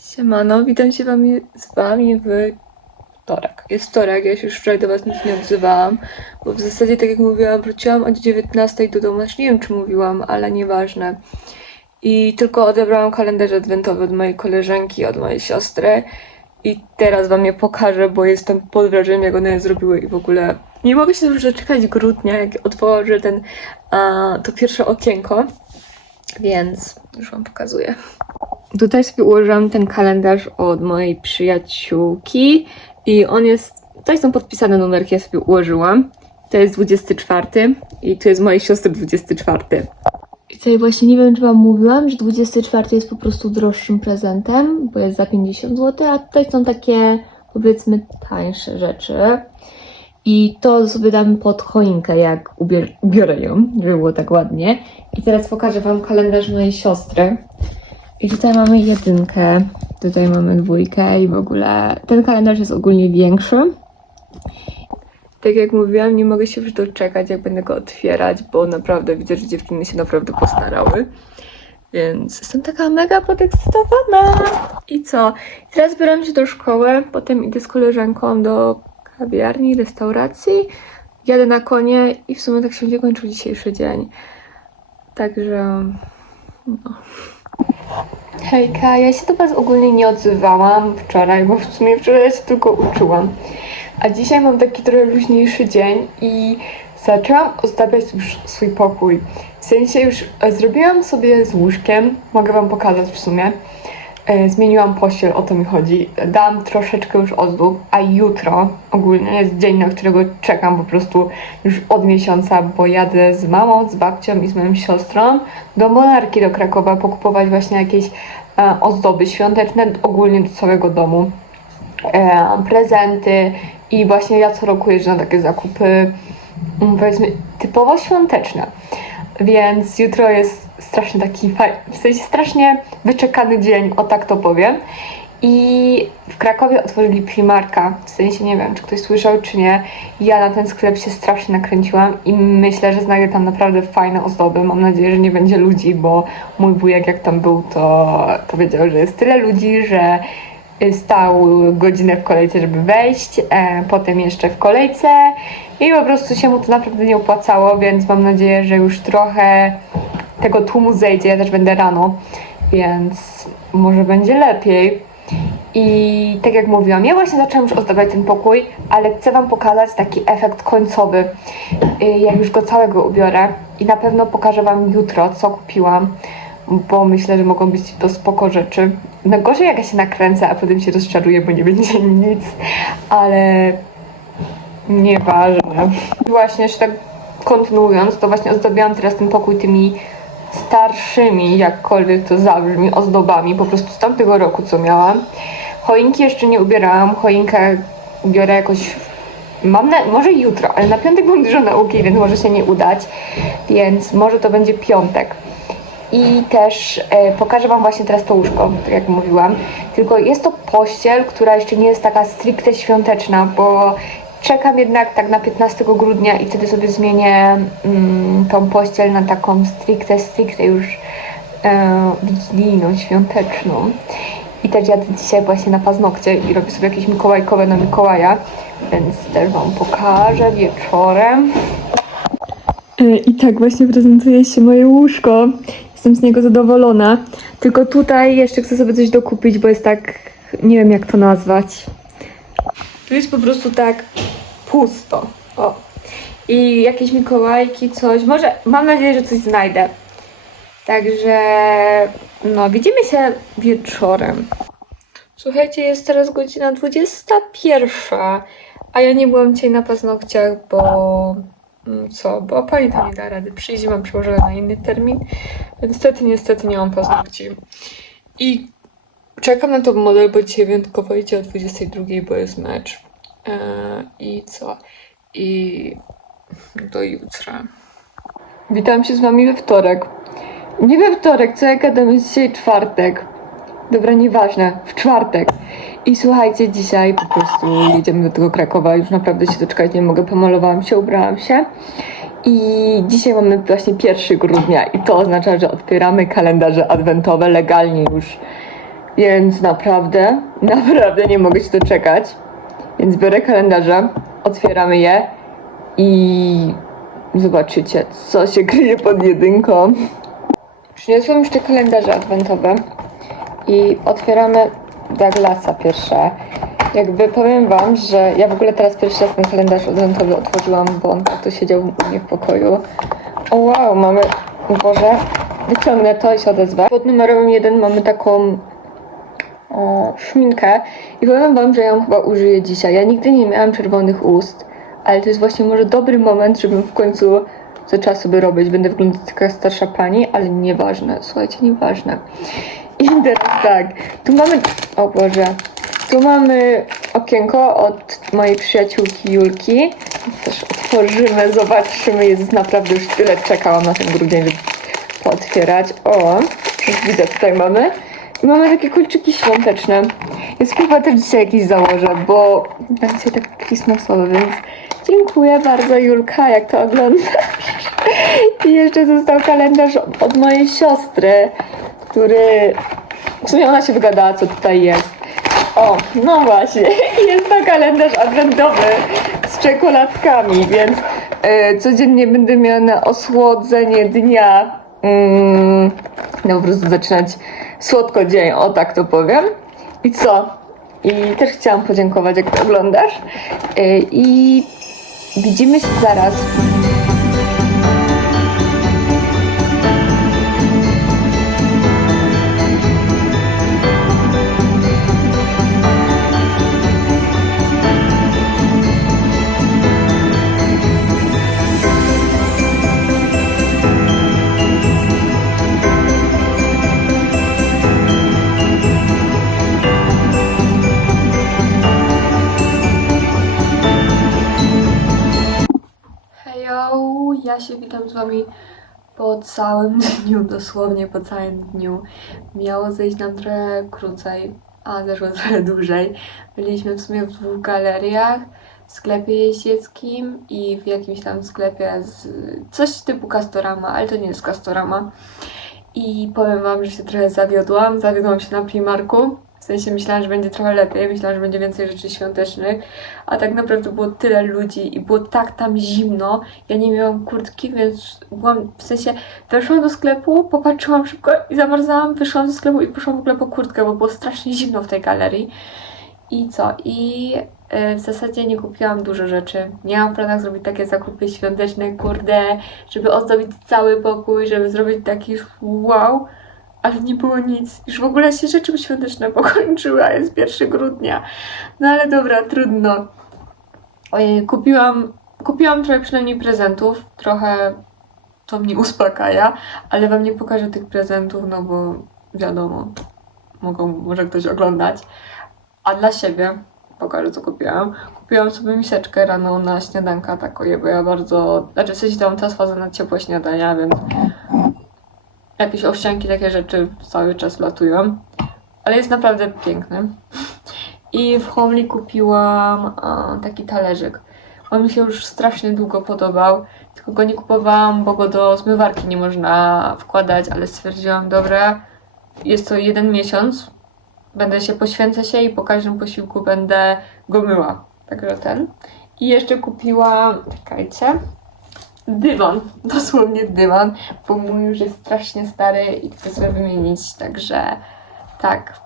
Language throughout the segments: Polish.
Siemano, witam się wami, z wami w wtorek. Jest wtorek, ja się już wczoraj do was nic nie odzywałam, bo w zasadzie, tak jak mówiłam, wróciłam o 19 do domu, znaczy nie wiem czy mówiłam, ale nieważne. I tylko odebrałam kalendarz adwentowy od mojej koleżanki, od mojej siostry i teraz wam je pokażę, bo jestem pod wrażeniem, jak one je zrobiły i w ogóle nie mogę się już doczekać grudnia, jak otworzę ten, a, to pierwsze okienko, więc już wam pokazuję. Tutaj sobie ułożyłam ten kalendarz od mojej przyjaciółki i on jest, tutaj są podpisane numerki, ja sobie ułożyłam. To jest 24 i tu jest mojej siostry 24. I tutaj właśnie nie wiem, czy wam mówiłam, że 24 jest po prostu droższym prezentem, bo jest za 50 zł, a tutaj są takie powiedzmy tańsze rzeczy. I to sobie dam pod choinkę, jak ubiorę ją, żeby było tak ładnie. I teraz pokażę wam kalendarz mojej siostry. I tutaj mamy jedynkę, tutaj mamy dwójkę i w ogóle ten kalendarz jest ogólnie większy. Tak jak mówiłam, nie mogę się już doczekać, jak będę go otwierać, bo naprawdę widzę, że dziewczyny się naprawdę postarały. Więc jestem taka mega podekscytowana. I co? Teraz zbieram się do szkoły, potem idę z koleżanką do kawiarni, restauracji. Jadę na konie i w sumie tak się będzie kończył dzisiejszy dzień. Także... No. Hejka, ja się do Was ogólnie nie odzywałam wczoraj, bo w sumie wczoraj się tylko uczyłam. A dzisiaj mam taki trochę luźniejszy dzień i zaczęłam ozdabiać już swój pokój. W sensie już zrobiłam sobie z łóżkiem, mogę Wam pokazać w sumie. E, Zmieniłam pościel, o to mi chodzi. Dam troszeczkę już ozdób, a jutro ogólnie jest dzień, na którego czekam po prostu już od miesiąca, bo jadę z mamą, z babcią i z moją siostrą do Monarki do Krakowa pokupować właśnie jakieś e, ozdoby świąteczne ogólnie do całego domu. E, prezenty i właśnie ja co roku jeżdżę na takie zakupy mm, powiedzmy typowo świąteczne. Więc jutro jest strasznie taki w sensie strasznie wyczekany dzień, o tak to powiem. I w Krakowie otworzyli Primarka, w sensie nie wiem, czy ktoś słyszał, czy nie. Ja na ten sklep się strasznie nakręciłam i myślę, że znajdę tam naprawdę fajne ozdoby. Mam nadzieję, że nie będzie ludzi, bo mój wujek jak tam był, to powiedział, że jest tyle ludzi, że stał godzinę w kolejce, żeby wejść, e, potem jeszcze w kolejce i po prostu się mu to naprawdę nie opłacało, więc mam nadzieję, że już trochę tego tłumu zejdzie. Ja też będę rano, więc może będzie lepiej. I tak jak mówiłam, ja właśnie zaczęłam już ozdabiać ten pokój, ale chcę Wam pokazać taki efekt końcowy, y, jak już go całego ubiorę. I na pewno pokażę Wam jutro, co kupiłam, bo myślę, że mogą być to spoko rzeczy. No gorzej jak ja się nakręcę, a potem się rozczaruję, bo nie będzie nic, ale nieważne. Właśnie, jeszcze tak kontynuując, to właśnie ozdobiłam teraz ten pokój tymi starszymi, jakkolwiek to zabrzmi, ozdobami, po prostu z tamtego roku, co miałam. Choinki jeszcze nie ubierałam, choinkę ubiorę jakoś, mam na, może jutro, ale na piątek mam dużo nauki, więc może się nie udać, więc może to będzie piątek. I też e, pokażę Wam właśnie teraz to łóżko, tak jak mówiłam. Tylko jest to pościel, która jeszcze nie jest taka stricte świąteczna, bo czekam jednak tak na 15 grudnia i wtedy sobie zmienię mm, tą pościel na taką stricte, stricte już e, wigilijną, świąteczną. I też jadę dzisiaj właśnie na paznokcie i robię sobie jakieś mikołajkowe na Mikołaja, więc też Wam pokażę wieczorem. E, I tak właśnie prezentuje się moje łóżko. Jestem z niego zadowolona. Tylko tutaj jeszcze chcę sobie coś dokupić, bo jest tak, nie wiem jak to nazwać. Tu jest po prostu tak pusto. O. I jakieś Mikołajki, coś. Może, mam nadzieję, że coś znajdę. Także, no, widzimy się wieczorem. Słuchajcie, jest teraz godzina 21, a ja nie byłam dzisiaj na paznokciach, bo co, bo pani to nie da rady przyjść, mam przełożone na inny termin, niestety, niestety nie mam paznokci. I czekam na top model, bo dzisiaj wyjątkowo idzie o 22, bo jest mecz. Eee, I co? I do jutra. Witam się z wami we wtorek. Nie we wtorek, co ja gadam, jest dzisiaj czwartek. Dobra, nieważne, w czwartek. I słuchajcie, dzisiaj po prostu jedziemy do tego Krakowa, już naprawdę się doczekać nie mogę, pomalowałam się, ubrałam się. I dzisiaj mamy właśnie 1 grudnia i to oznacza, że otwieramy kalendarze adwentowe legalnie już Więc naprawdę, naprawdę nie mogę się doczekać. Więc biorę kalendarze, otwieramy je i zobaczycie, co się kryje pod jedynką. Przyniosłam już te kalendarze adwentowe i otwieramy Douglasa pierwsze. Jakby powiem wam, że ja w ogóle teraz pierwszy raz ten kalendarz adwentowy otworzyłam, bo on tu siedział u mnie w pokoju. O wow, mamy, Boże, wyciągnę to i się odezwę. Pod numerem jeden mamy taką o, szminkę i powiem wam, że ją chyba użyję dzisiaj. Ja nigdy nie miałam czerwonych ust, ale to jest właśnie może dobry moment, żebym w końcu zaczęła sobie robić. Będę wyglądać taka starsza pani, ale nieważne, słuchajcie, nieważne. I teraz tak, tu mamy, o Boże, tu mamy okienko od mojej przyjaciółki Julki. Też otworzymy, zobaczymy. Jezus, naprawdę już tyle czekałam na ten grudzień, żeby pootwierać. O, już widzę, tutaj mamy. I mamy takie kulczyki świąteczne. Jest chyba też dzisiaj jakiś założę, bo dzisiaj tak christmasowy, więc dziękuję bardzo Julka, jak to oglądasz. I jeszcze został kalendarz od mojej siostry, który... W sumie ona się wygadała, co tutaj jest. O, no właśnie, jest to kalendarz adwentowy z czekoladkami, więc e, codziennie będę miała na osłodzenie dnia. Mm, no po prostu zaczynać słodko dzień, o tak to powiem. I co? I też chciałam podziękować, jak to oglądasz. E, I widzimy się zaraz. Ja się witam z wami po całym dniu, dosłownie po całym dniu. Miało zejść nam trochę krócej, a zeszło trochę dłużej. Byliśmy w sumie w dwóch galeriach, w sklepie jeździeckim i w jakimś tam sklepie z coś typu Castorama, ale to nie jest Castorama. I powiem wam, że się trochę zawiodłam. Zawiodłam się na Primarku. W sensie myślałam, że będzie trochę lepiej, myślałam, że będzie więcej rzeczy świątecznych, a tak naprawdę było tyle ludzi i było tak tam zimno. Ja nie miałam kurtki, więc byłam, w sensie weszłam do sklepu, popatrzyłam szybko i zamarzałam, wyszłam do sklepu i poszłam w ogóle po kurtkę, bo było strasznie zimno w tej galerii. I co? I e, w zasadzie nie kupiłam dużo rzeczy. Miałam w planach zrobić takie zakupy świąteczne, kurde, żeby ozdobić cały pokój, żeby zrobić taki wow, ale nie było nic. Już w ogóle się rzeczy świąteczne pokończyły, a jest 1 grudnia. No ale dobra, trudno. Kupiłam, kupiłam trochę przynajmniej prezentów, trochę to mnie uspokaja, ale wam nie pokażę tych prezentów, no bo wiadomo, mogą, może ktoś oglądać. A dla siebie pokażę, co kupiłam. Kupiłam sobie miseczkę rano na śniadanka takoje, bo ja bardzo... Znaczy, w sensie tam teraz fazę na ciepłe śniadania, więc jakieś owsianki, takie rzeczy cały czas latują. Ale jest naprawdę piękny. I w Homely kupiłam a, taki talerzyk. On mi się już strasznie długo podobał, tylko go nie kupowałam, bo go do zmywarki nie można wkładać, ale stwierdziłam, dobra, jest to jeden miesiąc, będę się, poświęcę się i po każdym posiłku będę go myła. Także ten. I jeszcze kupiłam, czekajcie, dywan, dosłownie dywan, bo mój już jest strasznie stary i chcę sobie wymienić, także tak.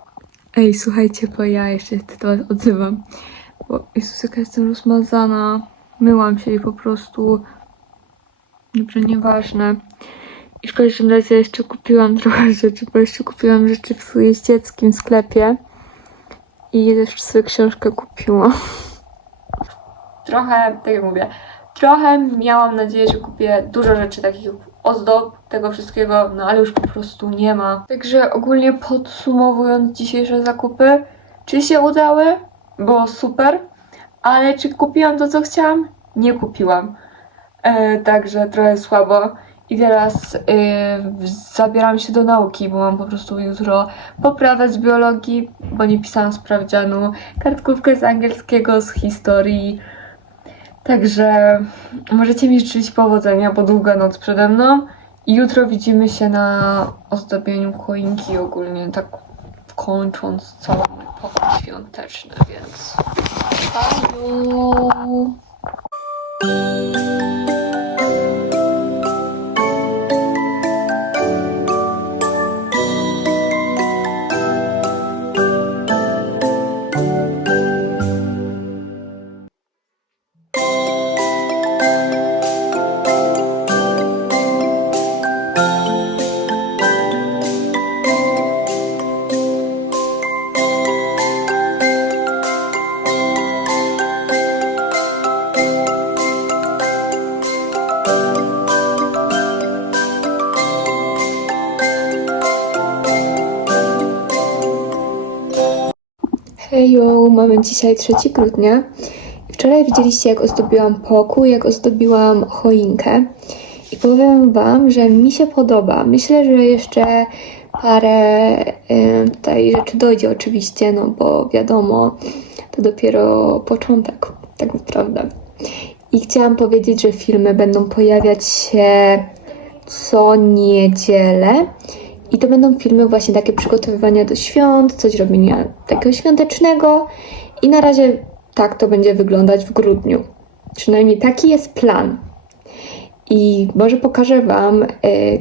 Ej, słuchajcie, bo ja jeszcze was odzywam, bo Jezus, jaka jestem rozmazana, myłam się i po prostu, dobrze, nieważne. I w każdym razie jeszcze kupiłam trochę rzeczy, bo jeszcze kupiłam rzeczy w jeździeckim sklepie i też sobie książkę kupiłam. Trochę, tak jak mówię, trochę miałam nadzieję, że kupię dużo rzeczy takich ozdób, tego wszystkiego, no ale już po prostu nie ma. Także ogólnie podsumowując dzisiejsze zakupy, czy się udały? Było super, ale czy kupiłam to, co chciałam? Nie kupiłam. E, także trochę słabo. I teraz y, zabieram się do nauki, bo mam po prostu jutro poprawę z biologii, bo nie pisałam sprawdzianu, kartkówkę z angielskiego, z historii. Także możecie mi życzyć powodzenia, bo długa noc przede mną. I jutro widzimy się na ozdabianiu choinki ogólnie, tak kończąc cały mój pokój świąteczny, więc... Halo! Hejo, mamy dzisiaj 3 grudnia. Wczoraj widzieliście, jak ozdobiłam pokój, jak ozdobiłam choinkę. I powiem Wam, że mi się podoba. Myślę, że jeszcze parę y, tutaj rzeczy dojdzie oczywiście, no bo wiadomo, to dopiero początek, tak naprawdę. I chciałam powiedzieć, że filmy będą pojawiać się co niedzielę. I to będą filmy właśnie takie przygotowywania do świąt, coś robienia takiego świątecznego. I na razie tak to będzie wyglądać w grudniu. Przynajmniej taki jest plan. I może pokażę Wam y,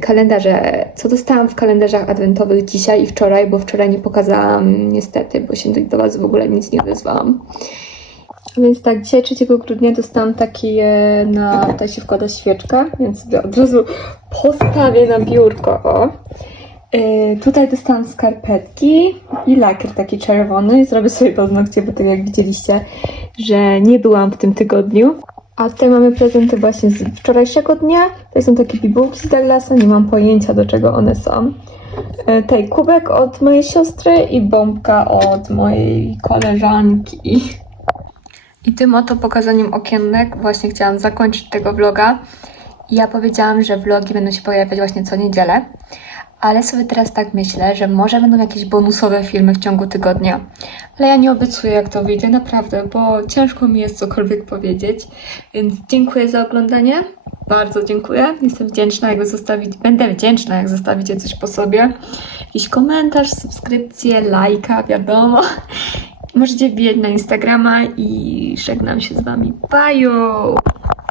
kalendarze, co dostałam w kalendarzach adwentowych dzisiaj i wczoraj, bo wczoraj nie pokazałam niestety, bo się do Was w ogóle nic nie odezwałam. Więc tak, dzisiaj 3 grudnia dostałam taki, e, na, tutaj się wkłada świeczka, więc od razu postawię na biurko, o. E, tutaj dostałam skarpetki i lakier taki czerwony. Zrobię sobie paznokcie, bo tak jak widzieliście, że nie byłam w tym tygodniu. A tutaj mamy prezenty właśnie z wczorajszego dnia. To są takie bibułki z Douglasa, nie mam pojęcia do czego one są. E, Tutaj kubek od mojej siostry i bombka od mojej koleżanki. I tym oto pokazaniem okienek właśnie chciałam zakończyć tego vloga. Ja powiedziałam, że vlogi będą się pojawiać właśnie co niedzielę, ale sobie teraz tak myślę, że może będą jakieś bonusowe filmy w ciągu tygodnia. Ale ja nie obiecuję, jak to wyjdzie, naprawdę, bo ciężko mi jest cokolwiek powiedzieć. Więc dziękuję za oglądanie. Bardzo dziękuję. Jestem wdzięczna, jak zostawić. Będę wdzięczna, jak zostawicie coś po sobie. Jakiś komentarz, subskrypcję, lajka, wiadomo. Możecie wbijać na Instagrama i żegnam się z Wami. Bye!